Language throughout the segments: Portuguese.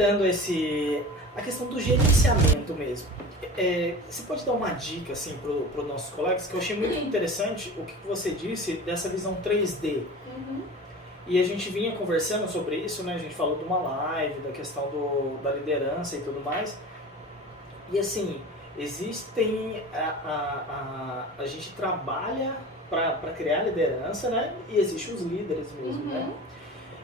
aproveitando a questão do gerenciamento mesmo, você pode dar uma dica assim, para os nossos colegas, que eu achei muito interessante o que você disse dessa visão 3D. E a gente vinha conversando sobre isso, né? A gente falou de uma live, da questão da liderança e tudo mais. E assim, existem... A gente trabalha para criar liderança, né? E existem os líderes mesmo, né?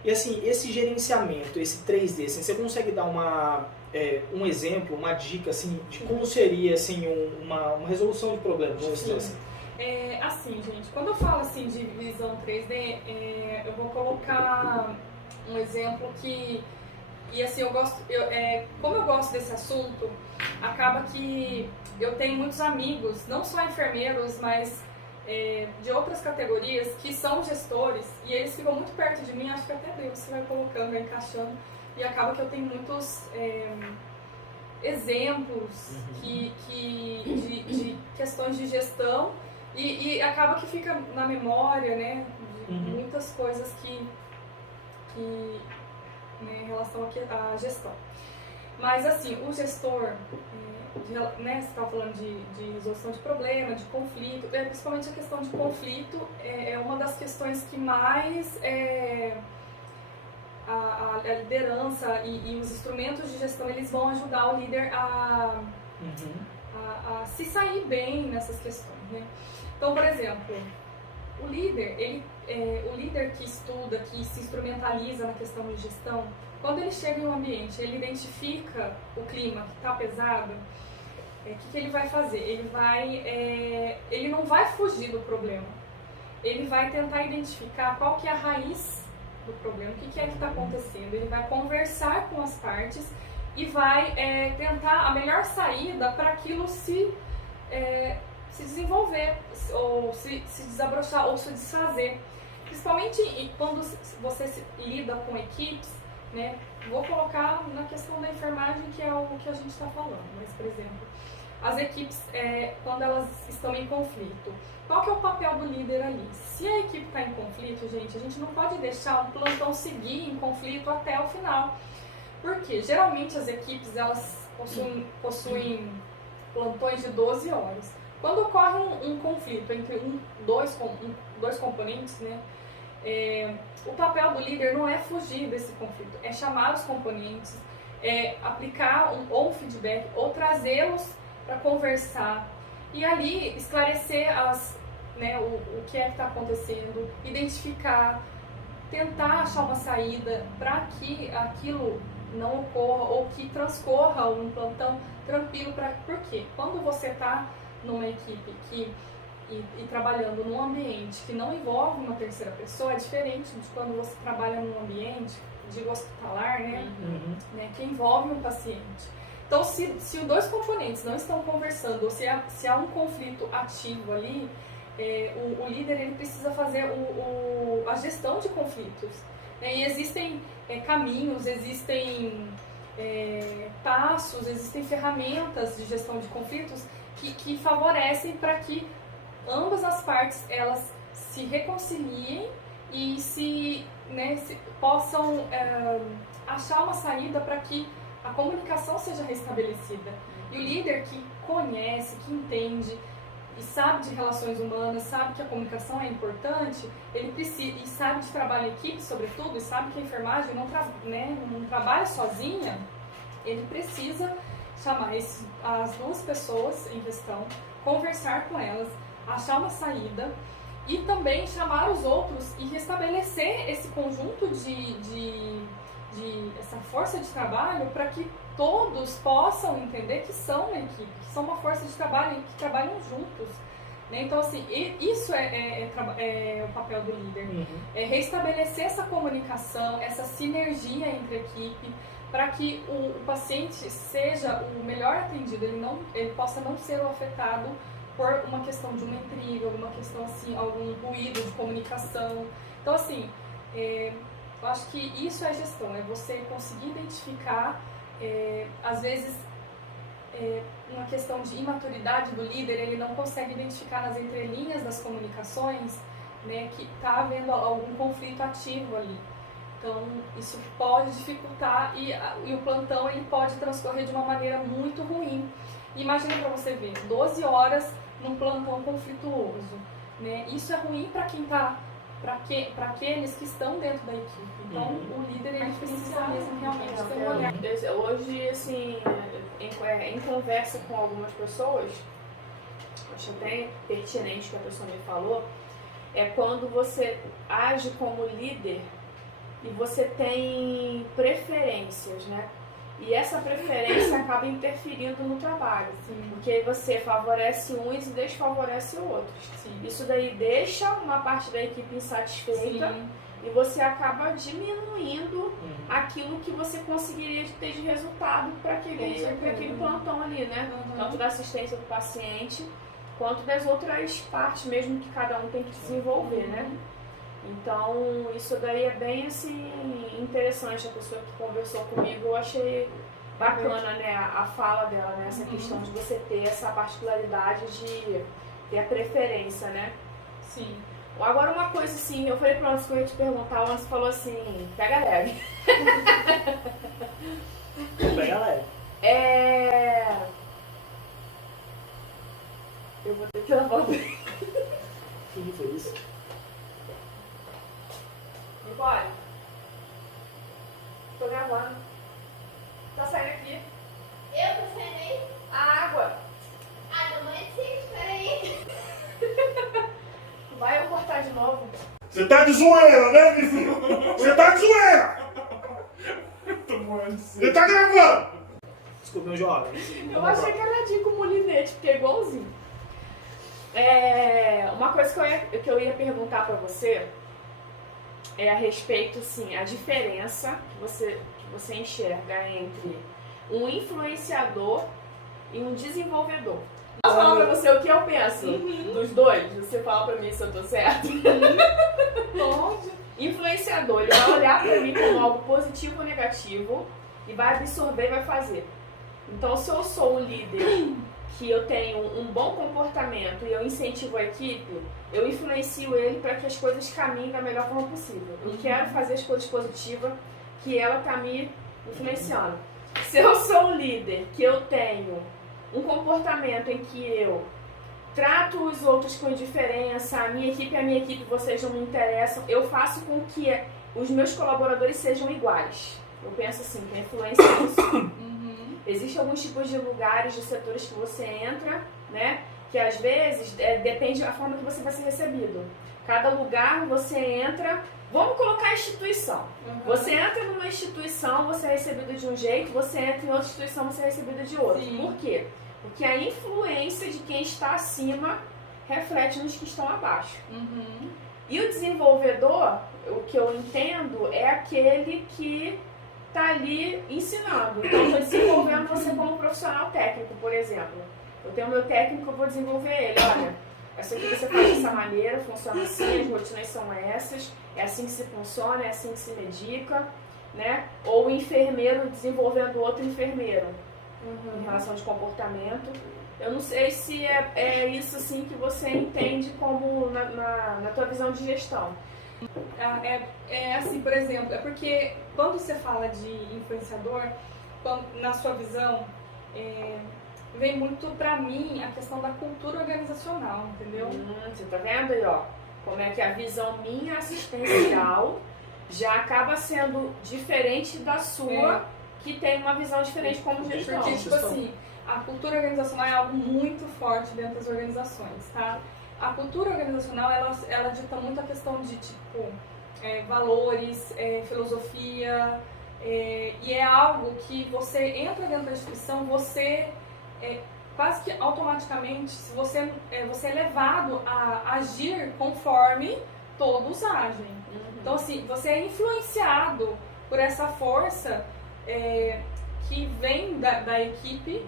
E assim, esse gerenciamento, esse 3D, assim, você consegue dar um exemplo, uma dica assim, de como seria assim, uma resolução de problemas? Vamos dizer assim. Assim, gente, quando eu falo assim de visão 3D, eu vou colocar um exemplo que, e assim, como eu gosto desse assunto, acaba que eu tenho muitos amigos, não só enfermeiros, mas de outras categorias, que são gestores, e eles ficam muito perto de mim, acho que até Deus você vai colocando, vai encaixando, e acaba que eu tenho muitos exemplos de questões de gestão, e acaba que fica na memória, né, de muitas coisas que né, em relação à gestão. Mas assim, o gestor, né, você estava falando de resolução de problema, de conflito, principalmente a questão de conflito é uma das questões que mais a liderança e os instrumentos de gestão, eles vão ajudar o líder a se sair bem nessas questões, né? Então, por exemplo, o líder que estuda, que se instrumentaliza na questão de gestão, quando ele chega em um ambiente, ele identifica o clima que está pesado, o que ele vai fazer? Ele não vai fugir do problema, ele vai tentar identificar qual que é a raiz do problema, o que é que está acontecendo, ele vai conversar com as partes e vai tentar a melhor saída para aquilo se desenvolver, ou se desabrochar, ou se desfazer. Principalmente quando você lida com equipes, né? Vou colocar na questão da enfermagem, que é o que a gente está falando, mas, por exemplo, as equipes, quando elas estão em conflito, qual que é o papel do líder ali? Se a equipe está em conflito, gente, a gente não pode deixar um plantão seguir em conflito até o final. Porque geralmente as equipes, elas possuem plantões de 12 horas. Quando ocorre um conflito entre dois componentes, né, o papel do líder não é fugir desse conflito, é chamar os componentes, aplicar ou um feedback, ou trazê-los para conversar e ali esclarecer o que está acontecendo, identificar, tentar achar uma saída para que aquilo não ocorra ou que transcorra um plantão tranquilo. Por quê? Quando você está numa equipe e trabalhando num ambiente que não envolve uma terceira pessoa, é diferente de quando você trabalha num ambiente de hospitalar, né, que envolve um paciente. Então, se os dois componentes não estão conversando, ou se há um conflito ativo ali, o líder ele precisa fazer a gestão de conflitos. E existem caminhos, existem passos, existem ferramentas de gestão de conflitos que favorecem para que ambas as partes elas se reconciliem e se possam achar uma saída para que a comunicação seja restabelecida. E o líder que conhece, que entende e sabe de relações humanas, sabe que a comunicação é importante, ele precisa, e sabe de trabalho em equipe, sobretudo, e sabe que a enfermagem não trabalha sozinha, ele precisa chamar as duas pessoas em questão, conversar com elas, achar uma saída e também chamar os outros e restabelecer esse conjunto de essa força de trabalho para que todos possam entender que são uma equipe, que são uma força de trabalho e que trabalham juntos. Né? Então, assim, isso é o papel do líder. É restabelecer essa comunicação, essa sinergia entre a equipe, para que o paciente seja o melhor atendido, ele possa não ser afetado por uma questão de uma intriga, alguma questão assim, algum ruído de comunicação. Então, assim, eu acho que isso é gestão, é você conseguir identificar, às vezes, uma questão de imaturidade do líder, ele não consegue identificar nas entrelinhas das comunicações, né, que está havendo algum conflito ativo ali. Então, isso pode dificultar e o plantão ele pode transcorrer de uma maneira muito ruim. Imagina para você ver, 12 horas num plantão conflituoso, né? Isso é ruim para quem tá, para aqueles que estão dentro da equipe. Então, o líder ele precisa mesmo realmente ter um olhar. Hoje, assim, em conversa com algumas pessoas, acho até pertinente que a pessoa me falou, é quando você age como líder e você tem preferências, né? E essa preferência acaba interferindo no trabalho, porque aí você favorece uns e desfavorece outros. Sim. Isso daí deixa uma parte da equipe insatisfeita e você acaba diminuindo aquilo que você conseguiria ter de resultado para aquele plantão ali, né? Tanto da assistência do paciente quanto das outras partes mesmo que cada um tem que desenvolver, né? Então, isso daí é bem, assim, interessante. A pessoa que conversou comigo, eu achei bacana, né, a fala dela, né, essa questão de você ter essa particularidade de ter a preferência, né? Sim. Agora, uma coisa, assim, eu falei pra Anderson que eu ia te perguntar, o Anderson falou assim, pega leve. Pega leve. Eu vou ter que lavar o O que foi isso? Nicole, tô gravando. Tá saindo aqui. Eu tô saindo aí? A água. Ah, da mãe sim, peraí. Vai eu cortar de novo. Você tá de zoeira, né, meu filho? Você tá de zoeira! Você tá gravando! Desculpa, meu jovem. Eu achei que era de com molinete, porque é igualzinho. Uma coisa que eu ia perguntar pra você é a respeito, sim, a diferença que você enxerga entre um influenciador e um desenvolvedor. Posso falar pra você o que eu penso dos dois? Você fala pra mim se eu tô certo? Pode. Influenciador, ele vai olhar pra mim como algo positivo ou negativo e vai absorver e vai fazer. Então, se eu sou um líder que eu tenho um bom comportamento e eu incentivo a equipe, eu influencio ele para que as coisas caminhem da melhor forma possível. Eu quero fazer as coisas positivas que ela está me influenciando. Se eu sou um líder que eu tenho um comportamento em que eu trato os outros com indiferença, a minha equipe, vocês não me interessam, eu faço com que os meus colaboradores sejam iguais. Eu penso assim, que a influência é isso. Existem alguns tipos de lugares, de setores que você entra, né? Que às vezes depende da forma que você vai ser recebido. Cada lugar você entra, vamos colocar a instituição. Você entra numa instituição, você é recebido de um jeito, você entra em outra instituição, você é recebido de outro. Sim. Por quê? Porque a influência de quem está acima reflete nos que estão abaixo. E o desenvolvedor, o que eu entendo, é aquele que está ali ensinando. Então, eu estou desenvolvendo você como profissional técnico, por exemplo. Eu tenho meu técnico, eu vou desenvolver ele. Olha, essa aqui você faz dessa maneira, funciona assim, as rotinas são essas, é assim que se funciona, é assim que se medica, né? Ou o enfermeiro desenvolvendo outro enfermeiro em relação de comportamento. Eu não sei se é isso assim que você entende como na tua visão de gestão. Assim, por exemplo, é porque quando você fala de influenciador, na sua visão, vem muito pra mim a questão da cultura organizacional, entendeu? Você tá vendo aí, ó? Como é que a visão minha assistencial já acaba sendo diferente da sua, que tem uma visão diferente como gestão. Porque, tipo assim, a cultura organizacional é algo muito forte dentro das organizações, tá? A cultura organizacional, ela dita muito a questão de, tipo, valores, filosofia, e é algo que você entra dentro da instituição, você quase que automaticamente, você é levado a agir conforme todos agem. Então, assim, você é influenciado por essa força que vem da equipe,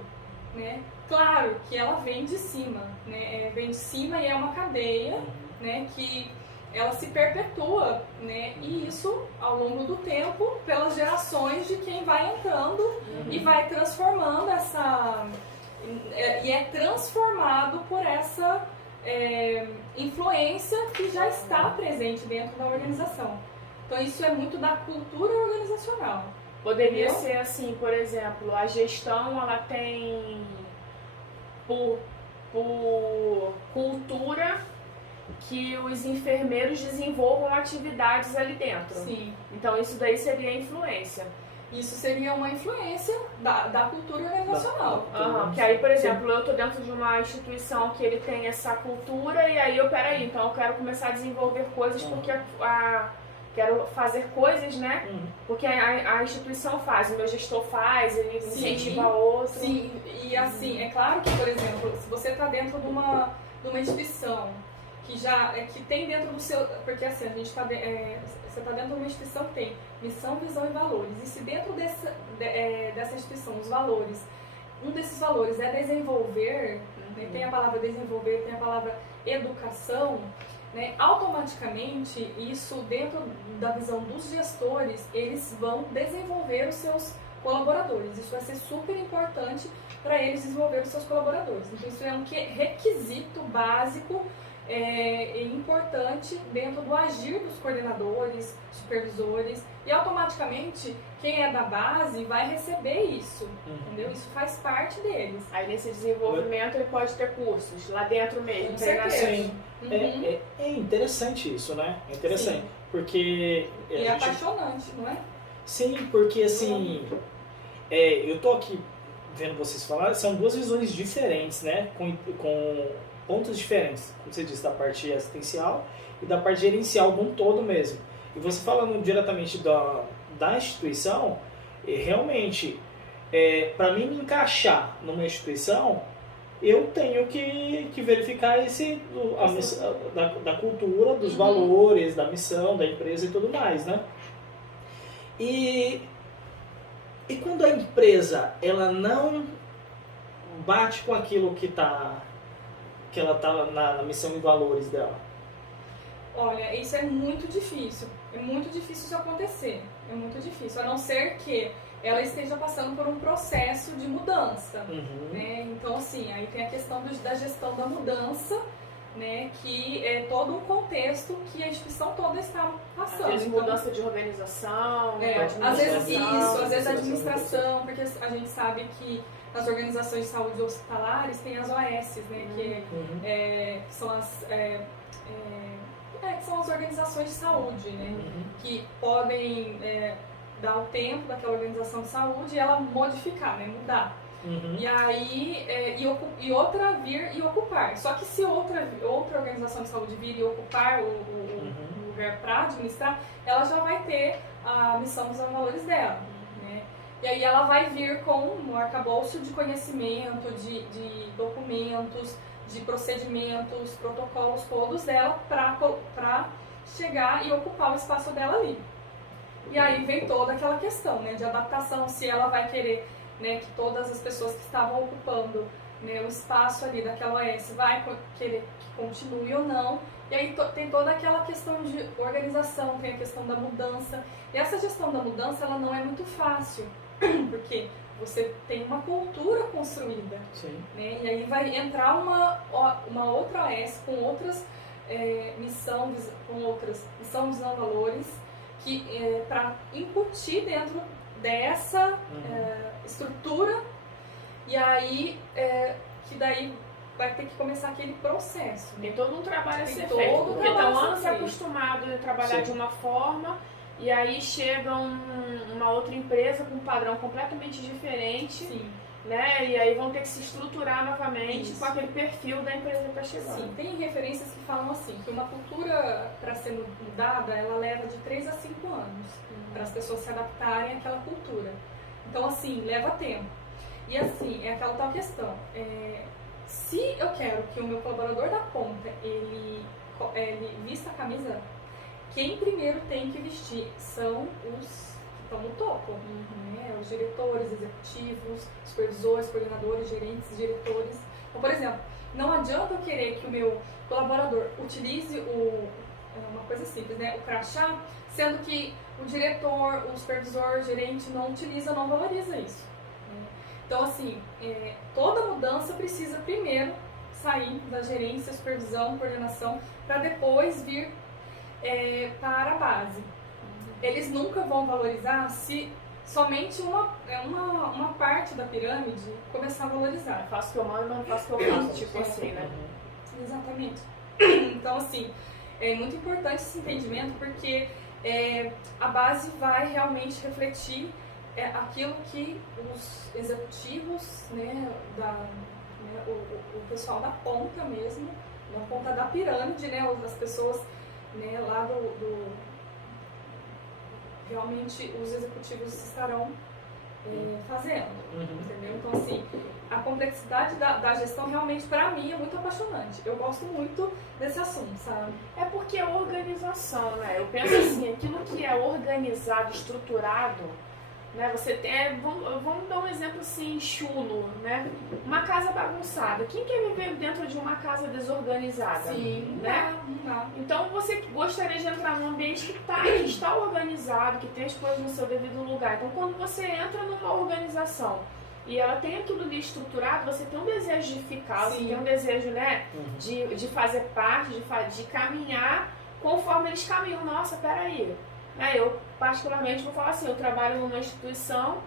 né? Claro que ela vem de cima, né? Vem de cima e é uma cadeia, né? Que ela se perpetua, né? E isso ao longo do tempo, pelas gerações de quem vai entrando e vai transformando e é transformado por essa influência que já está presente dentro da organização. Então isso é muito da cultura organizacional. Poderia Entendeu? ser assim, por exemplo, a gestão ela tem por cultura que os enfermeiros desenvolvam atividades ali dentro. Sim. Então isso daí seria influência. Isso seria uma influência da cultura organizacional. Que aí, por exemplo, eu tô dentro de uma instituição que ele tem essa cultura e aí peraí, então eu quero começar a desenvolver coisas porque quero fazer coisas, né? Porque a instituição faz, o meu gestor faz, ele incentiva a outro. Sim, e assim, é claro que, por exemplo, se você está dentro de uma instituição que tem dentro do seu... Porque assim, a gente você está dentro de uma instituição que tem missão, visão e valores. E se dentro dessa instituição, os valores, um desses valores é desenvolver, né, tem a palavra desenvolver, tem a palavra educação, né, automaticamente isso dentro da visão dos gestores, eles vão desenvolver os seus colaboradores. Isso vai ser super importante para eles desenvolver os seus colaboradores. Então isso é um requisito básico importante dentro do agir dos coordenadores, supervisores, e automaticamente quem é da base vai receber isso, entendeu? Isso faz parte deles. Aí nesse desenvolvimento ele pode ter cursos lá dentro mesmo. Com certeza. Sim. É interessante isso, né? É interessante. Sim. Porque... E é apaixonante, não é? Sim, porque assim... eu tô aqui vendo vocês falar, são duas visões diferentes, né? Com pontos diferentes, como você disse, da parte assistencial e da parte gerencial de um todo mesmo. E você falando diretamente da instituição, realmente, para mim me encaixar numa instituição, eu tenho que verificar da cultura, dos valores, da missão, da empresa e tudo mais, né? E quando a empresa ela não bate com aquilo que ela está na missão e valores dela? Olha, isso é muito difícil. É muito difícil isso acontecer. É muito difícil. A não ser que ela esteja passando por um processo de mudança. Né? Então, assim, aí tem a questão da gestão da mudança, né? Que é todo um contexto que a instituição toda está passando. Às vezes mudança de organização, às vezes isso, às vezes a administração, porque a gente sabe que nas organizações de saúde hospitalares tem as OS, né? Que são que são as organizações de saúde, né? Que podem dar o tempo daquela organização de saúde e ela modificar, né? Mudar. E aí, e outra vir e ocupar. Só que se outra organização de saúde vir e ocupar o lugar para administrar, ela já vai ter a missão dos valores dela. Né? E aí ela vai vir com um arcabouço de conhecimento, de documentos, de procedimentos, protocolos todos dela para chegar e ocupar o espaço dela ali. E aí vem toda aquela questão, né, de adaptação, se ela vai querer, né, que todas as pessoas que estavam ocupando, né, o espaço ali daquela OS vai querer que continue ou não. E aí tem toda aquela questão de organização, tem a questão da mudança. E essa gestão da mudança ela não é muito fácil, porque você tem uma cultura construída. Sim. Né? E aí vai entrar uma outra OS com outras missão, visão, valores, que para incutir dentro dessa estrutura, e aí que daí vai ter que começar aquele processo. Tem todo um trabalho a Tem ser todo feito, um porque trabalho estão a ser anos feito. acostumados a trabalhar Sim. de uma forma, e aí chega uma outra empresa com um padrão completamente diferente, Sim. né? E aí vão ter que se estruturar novamente Isso. com aquele perfil da empresa que está chegando. Sim, tem referências que falam assim, que uma cultura, para ser mudada, ela leva de 3 a 5 anos para as pessoas se adaptarem àquela cultura. Então, assim, leva tempo. E assim, é aquela tal questão. Se eu quero que o meu colaborador da ponta, ele vista a camisa, quem primeiro tem que vestir são os que estão no topo. Né? Os diretores, executivos, supervisores, coordenadores, gerentes, diretores. Então, por exemplo, não adianta eu querer que o meu colaborador utilize uma coisa simples, né? O crachá, sendo que o diretor, o supervisor, o gerente não utiliza, não valoriza isso. Né? Então, assim, toda mudança precisa primeiro sair da gerência, supervisão, coordenação, para depois vir para a base. eles nunca vão valorizar se somente uma parte da pirâmide começar a valorizar. Faço o que eu mando, mas não faço o que eu faço, tipo assim, né? Exatamente. Então, assim, é muito importante esse entendimento porque a base vai realmente refletir aquilo que os executivos, né, o pessoal da ponta mesmo, na ponta da pirâmide, né, as pessoas, né, lá realmente os executivos estarão fazendo, entendeu? Então, assim, a complexidade da gestão realmente, para mim, é muito apaixonante. Eu gosto muito desse assunto, sabe? É porque é organização, né? Eu penso assim, aquilo que é organizado, estruturado, né? Você tem, vamos dar um exemplo assim, chulo, né? Uma casa bagunçada. Quem quer viver dentro de uma casa desorganizada? Sim, né? Não dá. Então você gostaria de entrar num ambiente que está organizado, que tem as coisas no seu devido lugar. Então quando você entra numa organização e ela tem aquilo ali estruturado, você tem um desejo de ficar, você tem um desejo, né, de fazer parte, de caminhar conforme eles caminham. Nossa, peraí. Eu particularmente vou falar assim, eu trabalho numa instituição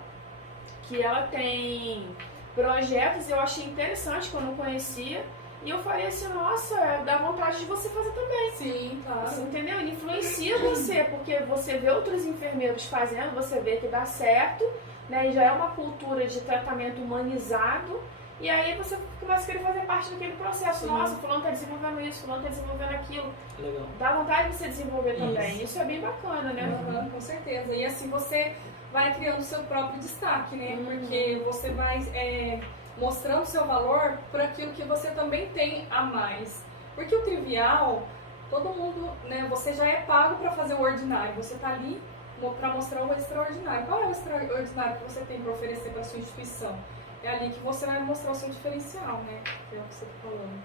que ela tem projetos, eu achei interessante quando eu conhecia, e eu falei assim, nossa, dá vontade de você fazer também. Sim, claro. Você entendeu? Ele influencia você, porque você vê outros enfermeiros fazendo, você vê que dá certo, né? E já é uma cultura de tratamento humanizado, e aí você começa a querer fazer parte daquele processo. Sim. Nossa, fulano está desenvolvendo isso, fulano está desenvolvendo aquilo. Legal. Dá vontade de você desenvolver também. Isso é bem bacana, né? Com certeza. E assim você vai criando o seu próprio destaque, né? Porque você vai mostrando o seu valor por aquilo que você também tem a mais. Porque o trivial, todo mundo, né? Você já é pago para fazer o ordinário. Você tá ali para mostrar o extraordinário. Qual é o extraordinário que você tem para oferecer para sua instituição? É ali que você vai mostrar o seu diferencial, né? Que é o que você tá falando.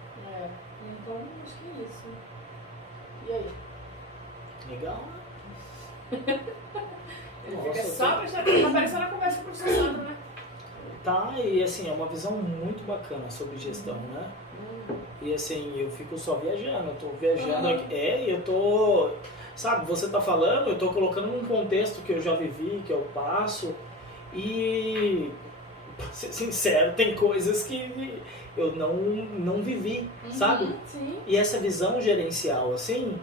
Então, acho que é isso. E aí? Legal, né? É só pra já tá parecendo a conversa com o professor Sandro, né? Tá, e assim, é uma visão muito bacana sobre gestão, né? E assim, eu fico só viajando, eu tô viajando aqui, e eu tô, sabe, você tá falando, eu tô colocando num contexto que eu já vivi, que eu passo, e, pra ser sincero, tem coisas que eu não vivi, sabe? Sim. E essa visão gerencial, assim,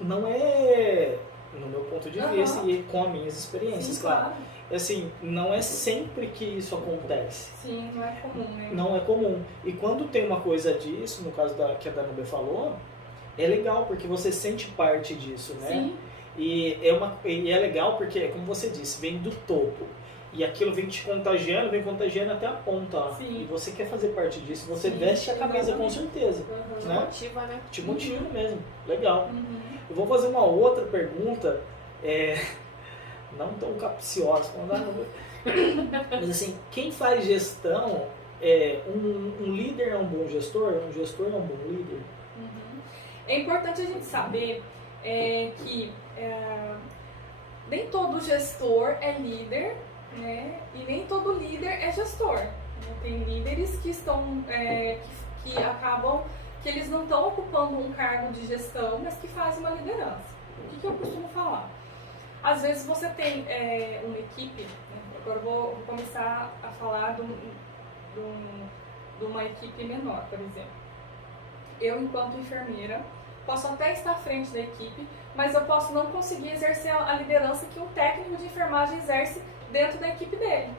não é, no meu ponto de vista e com as minhas experiências, Sim, claro. Assim, não é sempre que isso acontece. Sim, não é comum, né? Não é comum. E quando tem uma coisa disso, no caso que a Danube falou, é legal, porque você sente parte disso, né? Sim. E é legal porque, como você disse, vem do topo. E aquilo vem te contagiando, vem contagiando até a ponta. Ó. Sim. E você quer fazer parte disso, você Sim, veste a camisa com exatamente. certeza. Te Né? motiva, né? Te motiva mesmo. Legal. Uhum. Eu vou fazer uma outra pergunta, não tão capciosa, mas assim, quem faz gestão, um líder é um bom gestor? Um gestor é um bom líder? Uhum. É importante a gente saber que nem todo gestor é líder, né? E nem todo líder é gestor. Né? Tem líderes que estão, que acabam, que eles não estão ocupando um cargo de gestão, mas que fazem uma liderança. O que eu costumo falar? Às vezes você tem uma equipe, né? Agora eu vou começar a falar de uma equipe menor, por exemplo. Eu, enquanto enfermeira, posso até estar à frente da equipe, mas eu posso não conseguir exercer a liderança que um técnico de enfermagem exerce dentro da equipe dele,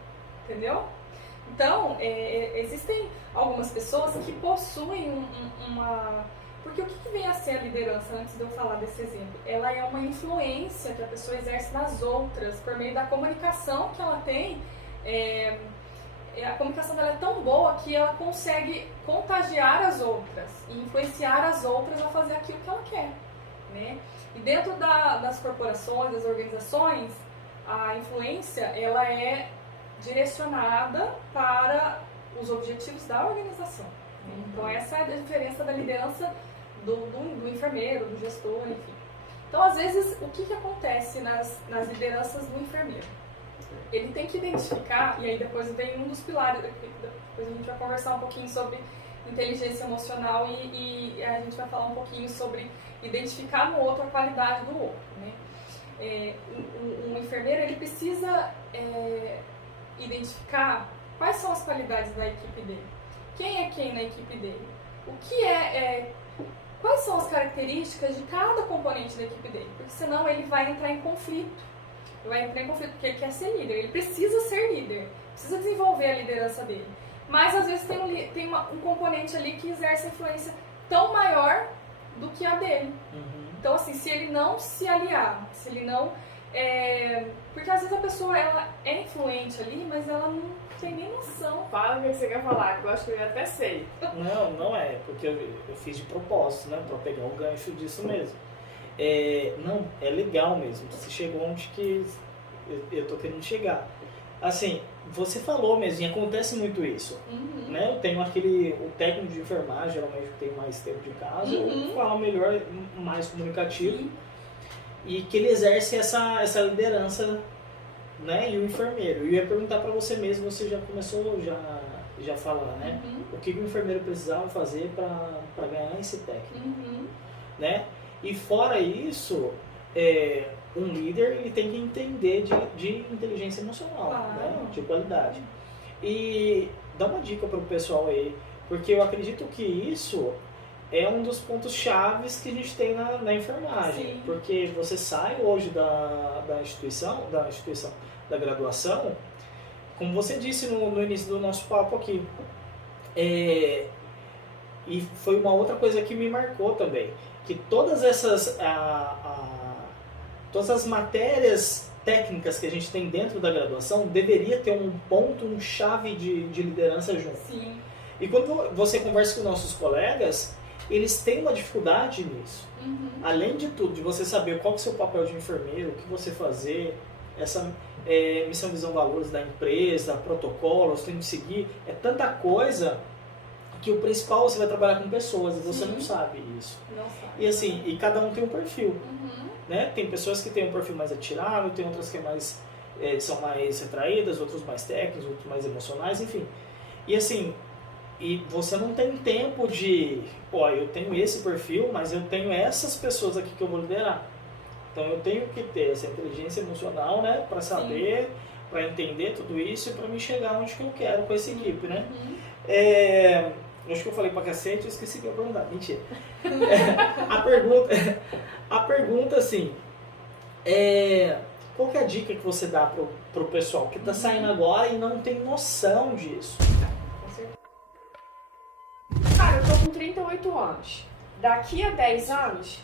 entendeu? Então, existem algumas pessoas que possuem uma... Porque o que vem a ser a liderança, antes de eu falar desse exemplo? Ela é uma influência que a pessoa exerce nas outras, por meio da comunicação que ela tem. A comunicação dela é tão boa que ela consegue contagiar as outras e influenciar as outras a fazer aquilo que ela quer, né? E dentro das corporações, das organizações, a influência ela é direcionada para os objetivos da organização. Né? Então essa é a diferença da liderança do enfermeiro, do gestor, enfim. Então às vezes o que acontece nas lideranças do enfermeiro? Ele tem que identificar, e aí depois vem um dos pilares, depois a gente vai conversar um pouquinho sobre inteligência emocional e a gente vai falar um pouquinho sobre identificar no outro a qualidade do outro, né? um enfermeiro ele precisa identificar quais são as qualidades da equipe dele, quem é quem na equipe dele, o que quais são as características de cada componente da equipe dele, porque senão ele vai entrar em conflito. Ele vai entrar em conflito porque ele quer ser líder, ele precisa ser líder, precisa desenvolver a liderança dele. Mas às vezes tem um componente ali que exerce influência tão maior do que a dele. Então assim, se ele não se aliar, se ele não... porque às vezes a pessoa ela é influente ali, mas ela não tem nem noção. Fala o que você quer falar, que eu acho que eu até sei. Não é, porque eu fiz de propósito, né? Pra pegar o gancho disso mesmo. Não, é legal mesmo. Você chegou onde que eu tô querendo chegar. Assim, você falou mesmo, e acontece muito isso. Né? Eu tenho o técnico de enfermagem, geralmente tem mais tempo de casa, ou fala melhor, mais comunicativo. Sim. E que ele exerce essa liderança, né? E o enfermeiro. Eu ia perguntar para você mesmo, você já começou já falar, né? O que o enfermeiro precisava fazer para ganhar esse técnico, né? E fora isso, um líder ele tem que entender de inteligência emocional, né? De qualidade. E dá uma dica para o pessoal aí, porque eu acredito que isso é um dos pontos chaves que a gente tem na enfermagem. Sim. Porque você sai hoje da instituição, da graduação, como você disse no início do nosso papo aqui, e foi uma outra coisa que me marcou também, que todas as matérias técnicas que a gente tem dentro da graduação deveria ter um chave de liderança junto. Sim. E quando você conversa com nossos colegas, eles têm uma dificuldade nisso. Além de tudo, de você saber qual que é o seu papel de enfermeiro, o que você fazer, essa missão, visão, valores da empresa, protocolos, tem que seguir, é tanta coisa que o principal você vai trabalhar com pessoas e você não sabe isso. Não sabe. E assim, e cada um tem um perfil. Né? Tem pessoas que têm um perfil mais atirado, tem outras que são mais retraídas, outros mais técnicos, outros mais emocionais, enfim. E assim, e você não tem tempo de, eu tenho esse perfil, mas eu tenho essas pessoas aqui que eu vou liderar. Então eu tenho que ter essa inteligência emocional, né, para saber, para entender tudo isso e para me chegar onde que eu quero com essa equipe, né? Acho que eu falei pra cacete, eu esqueci que eu ia perguntar. Mentira. A pergunta assim, qual que é a dica que você dá pro pessoal que tá saindo agora e não tem noção disso? Cara, eu tô com 38 anos. Daqui a 10 anos,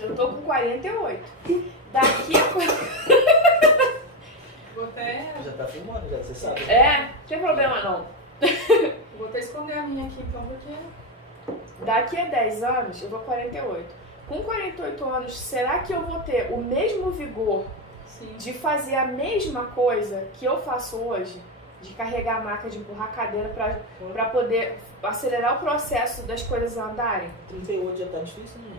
eu tô com 48. Daqui a... Vou até Já tá filmando, já, você sabe. não tem problema não. Vou até esconder a minha aqui então, porque... Daqui a 10 anos, eu vou 48. Com 48 anos, será que eu vou ter o mesmo vigor de fazer a mesma coisa que eu faço hoje? De carregar a maca, de empurrar a cadeira pra poder acelerar o processo das coisas andarem? 38 já tá difícil, né?